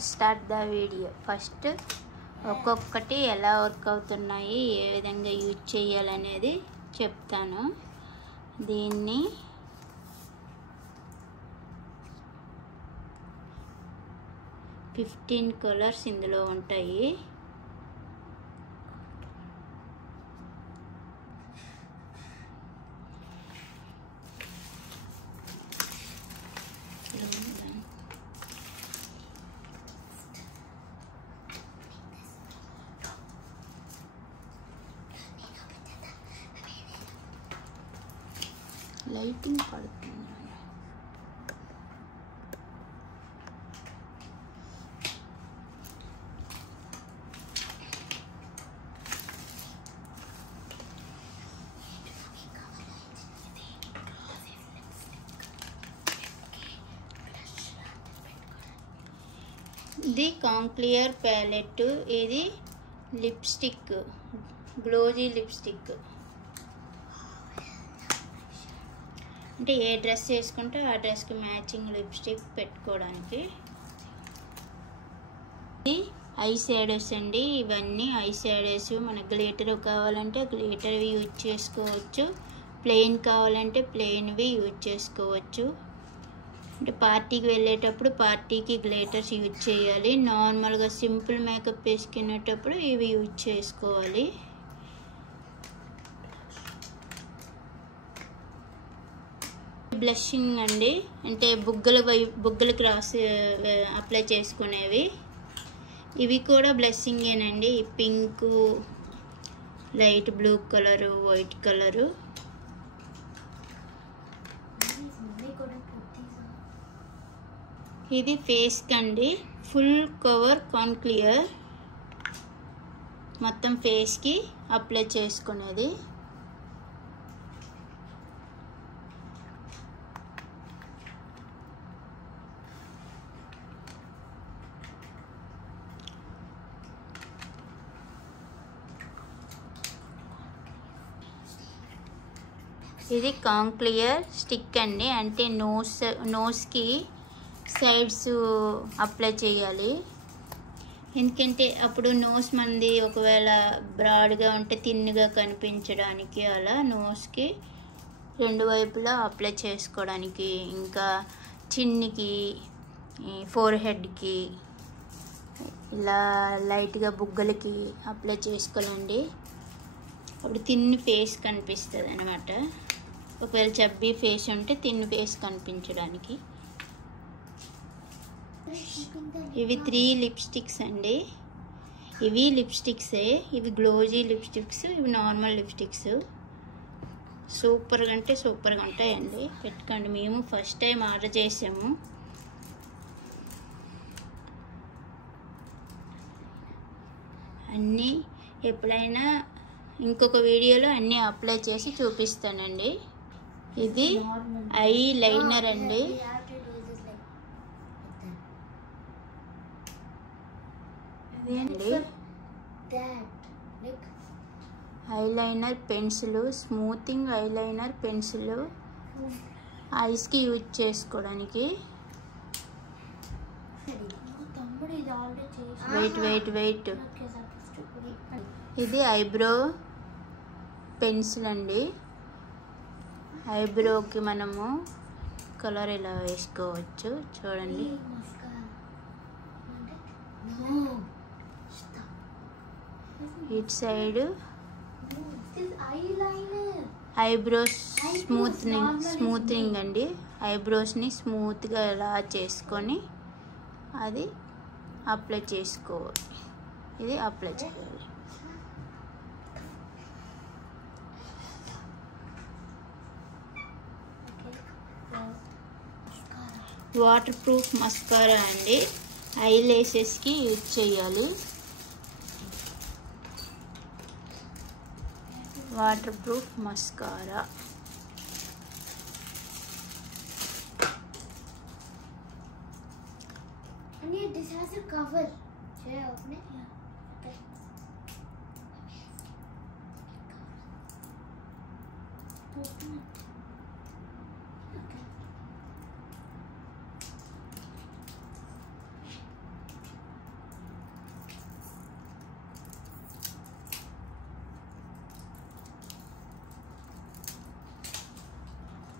Let start the video. First ఒక్కొక్కటి ఎలా work అవుతున్నాయి, ఏ విధంగా యూజ్ చేయాలనేది చెప్తాను. దీన్ని 15 కలర్స్ ఇందులో ఉంటాయి. లైటింగ్ పడుతుంది. ఇది కాంక్లియర్ ప్యాలెట్. ఇది లిప్స్టిక్, గ్లోజీ లిప్స్టిక్. అంటే ఏ డ్రెస్ వేసుకుంటే ఆ డ్రెస్కి మ్యాచింగ్ లిప్స్టిక్ పెట్టుకోవడానికి. ఇది ఐ షాడోస్ అండి. ఇవన్నీ ఐ షాడోస్. మనకు గ్లిటర్ కావాలంటే గ్లిటర్వి యూజ్ చేసుకోవచ్చు, ప్లెయిన్ కావాలంటే ప్లెయిన్వి యూజ్ చేసుకోవచ్చు. అంటే పార్టీకి వెళ్ళేటప్పుడు పార్టీకి గ్లిటర్స్ యూజ్ చేయాలి. నార్మల్గా సింపుల్ మేకప్ వేసుకునేటప్పుడు ఇవి యూజ్ చేసుకోవాలి. బ్లషింగ్ అండి, అంటే బుగ్గలకు రాసి అప్లై చేసుకునేవి. ఇవి కూడా బ్లషింగేనండి. Pink, light blue colour, white colour. ఇది ఫేస్కి అండి, ఫుల్ కవర్ కాంక్లియర్. మొత్తం ఫేస్కి అప్లై చేసుకునేది. ఇది కాంక్లియర్ స్టిక్ అండి, అంటే నోస్కి సైడ్స్ అప్లై చేయాలి. ఎందుకంటే అప్పుడు నోస్ మంది ఒకవేళ బ్రాడ్గా ఉంటే థిన్గా కనిపించడానికి అలా నోస్కి రెండు వైపులా అప్లై చేసుకోవడానికి. ఇంకా చిన్నికి, ఫోర్ హెడ్కి, ఇలా లైట్గా బుగ్గలకి అప్లై చేసుకోవాలండి. అప్పుడు థిన్ ఫేస్ కనిపిస్తుంది అన్నమాట. ఒకవేళ చబ్బీ ఫేస్ ఉంటే థిన్ ఫేస్ కనిపించడానికి. ఇవి 3 లిప్స్టిక్స్ అండి. ఇవి లిప్స్టిక్సే. ఇవి గ్లోజీ లిప్స్టిక్స్, ఇవి నార్మల్ లిప్స్టిక్స్. సూపర్గా అంటే సూపర్గా ఉంటాయండి, పెట్టుకోండి. మేము ఫస్ట్ టైం ఆర్డర్ చేసాము. అన్నీ ఎప్పుడైనా ఇంకొక వీడియోలో అన్నీ అప్లై చేసి చూపిస్తానండి. ఇది ఐ లైనర్ అండి. Eyeliner pencil, smoothing eyeliner pencil, ఐస్కి యూజ్ చేసుకోవడానికి. వెయిట్. ఇది ఐబ్రో పెన్సిల్ అండి. ఐబ్రోకి మనము కలర్ ఇలా వేసుకోవచ్చు, చూడండి. ఇటు సైడ్ ఐబ్రోస్ స్మూత్నింగ్ అండి. ఐబ్రోస్ని స్మూత్గా ఇలా చేసుకొని అది అప్లై చేసుకోవాలి. ఇది అప్లై చేయాలి. వాటర్ ప్రూఫ్ మస్కారా అండి. ఐ లేసెస్కి యూజ్ చేయాలి. Water proof mascara. This has a cover. Yeah, open it. Yeah. Okay. Open it. Okay.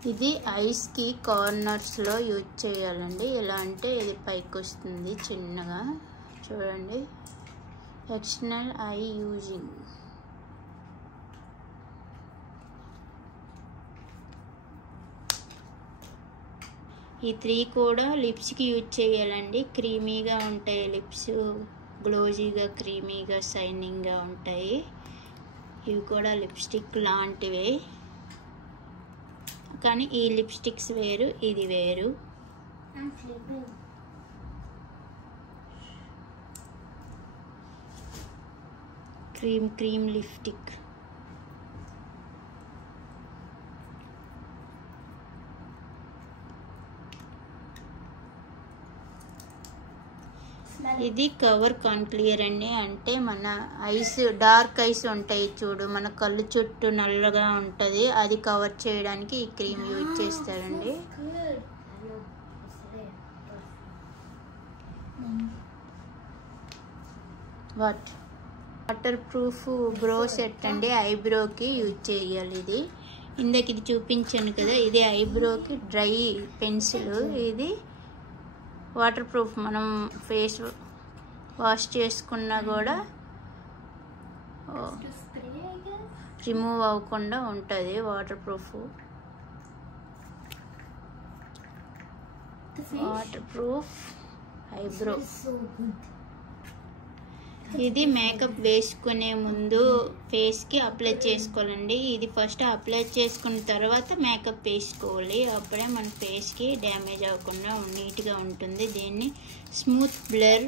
ఇది ఐస్కి కార్నర్స్లో యూజ్ చేయాలండి. ఎలా అంటే ఇది పైకి వస్తుంది చిన్నగా, చూడండి. External I using. ఈ 3 కూడా లిప్స్కి యూజ్ చేయాలండి. క్రీమీగా ఉంటాయి లిప్స్, గ్లోజీగా, క్రీమీగా, షైనింగ్గా ఉంటాయి. ఇవి కూడా లిప్స్టిక్ లాంటివే, కానీ ఈ లిప్స్టిక్స్ వేరు, ఇది వేరు. Cream lipstick. ఇది కవర్ కాన్క్లియర్ అండి. అంటే మన ఐస్, డార్క్ ఐస్ ఉంటాయి చూడు, మన కళ్ళు చుట్టూ నల్లగా ఉంటుంది, అది కవర్ చేయడానికి ఈ క్రీమ్ యూజ్ చేస్తారండి. వాటర్ ప్రూఫ్ బ్రో సెట్ అండి. ఐబ్రోకి యూజ్ చేయాలి ఇది. ఇందాక ఇది చూపించాను కదా, ఇది ఐబ్రోకి డ్రై పెన్సిల్. ఇది వాటర్ ప్రూఫ్. మనం ఫేస్ వాష్ చేసుకున్నా కూడా రిమూవ్ అవ్వకుండా ఉంటుంది. Water proof. Water proof eyebrow. ఇది మేకప్ వేసుకునే ముందు ఫేస్కి అప్లై చేసుకోవాలండి. ఇది ఫస్ట్ అప్లై చేసుకున్న తర్వాత మేకప్ వేసుకోవాలి. అప్పుడే మన ఫేస్కి డ్యామేజ్ అవ్వకుండా నీట్గా ఉంటుంది. దీన్ని స్మూత్ బ్లర్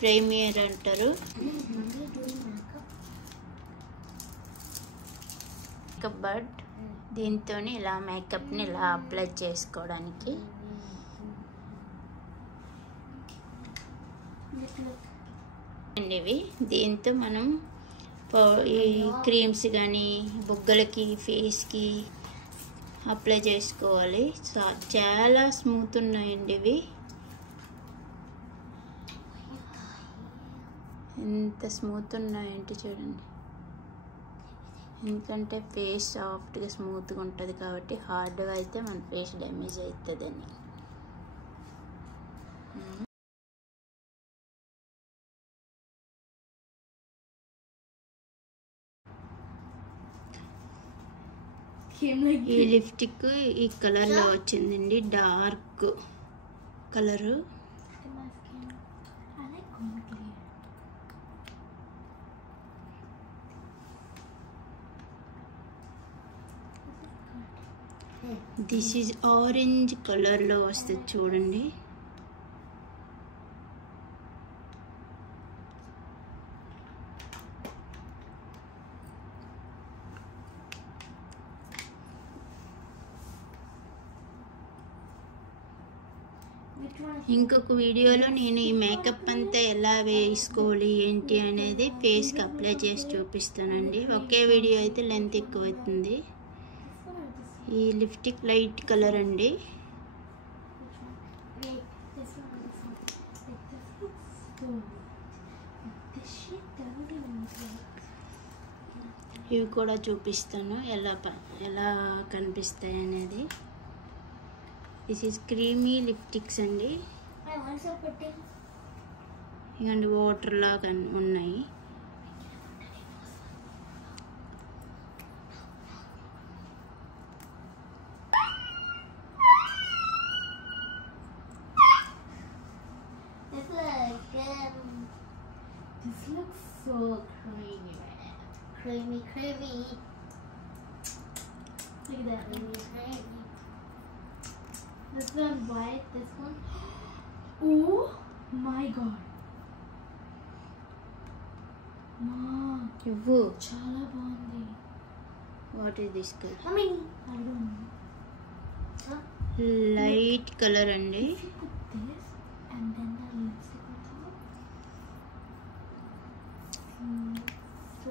ప్రైమర్ అంటారు. మేకప్ బడ్. దీంతో ఇలా మేకప్ని ఇలా అప్లై చేసుకోవడానికి. ఇవి దీంతో మనం ఈ క్రీమ్స్ కానీ బుగ్గలకి, ఫేస్కి అప్లై చేసుకోవాలి. చాలా స్మూత్ ఉన్నాయండి ఇవి. ఎంత స్మూత్ ఉన్నాయంటే చూడండి. ఎందుకంటే ఫేస్ సాఫ్ట్గా స్మూత్గా ఉంటుంది కాబట్టి, హార్డ్గా అయితే మన ఫేస్ డ్యామేజ్ అవుతుందని. ఈ లిప్స్టిక్ ఈ కలర్లో వచ్చిందండి, dark colour. This is orange కలర్లో వస్తుంది చూడండి. ఇంకొక వీడియోలో నేను ఈ మేకప్ అంతా ఎలా వేసుకోవాలి ఏంటి అనేది ఫేస్కి అప్లై చేసి చూపిస్తానండి. ఒకే వీడియో అయితే లెంత్ ఎక్కువ అవుతుంది. ఈ లిప్స్టిక్ లైట్ కలర్ అండి. ఇవి కూడా చూపిస్తాను ఎలా కనిపిస్తాయి అనేది. దిస్ ఈజ్ క్రీమీ లిప్స్టిక్స్ అండి. ఇలాంటి వాటర్ లాగా ఉన్నాయి. This looks so creamy right now. Creamy, creamy. Look at that. Creamy, creamy. This one white, this one. Oh my god. ఇవ్వు. చాలా బాగుంది. What is this colour? I mean, I don't know. Huh? Light colour అండి. If you put this and then the lipstick on top. So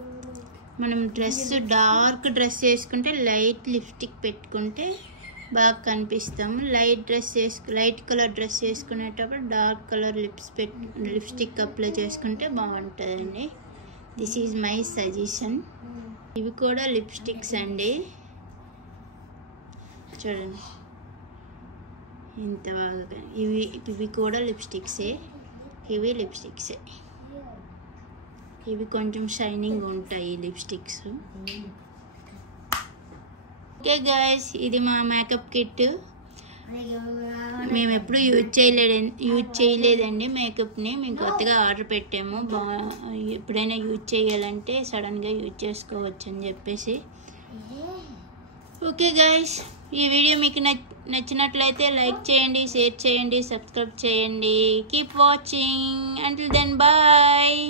మనం dress dark dress వేసుకుంటే light lipstick పెట్టుకుంటే బాగా కనిపిస్తాము. Light colour dress వేసుకునేటప్పుడు dark colour lipstick apply చేసుకుంటే బాగుంటుందండి. This is my suggestion. ఇవి కూడా లిప్స్టిక్స్ అండి. చూడండి ఎంత బాగా. ఇవి కూడా లిప్స్టిక్సే. ఇవి కొంచెం షైనింగ్ ఉంటాయి లిప్స్టిక్స్. ఓకే గైస్, ఇది మా మేకప్ కిట్. మేము ఎప్పుడు యూజ్ చేయలేదండి మేకప్ని. మేము కొత్తగా ఆర్డర్ పెట్టాము. ఎప్పుడైనా యూజ్ చేయాలంటే సడన్గా యూజ్ చేసుకోవచ్చు అని చెప్పేసి. ఓకే గైస్, ఈ వీడియో మీకు నచ్చినట్లయితే లైక్ చేయండి, షేర్ చేయండి, సబ్స్క్రైబ్ చేయండి. Keep watching. Until then bye.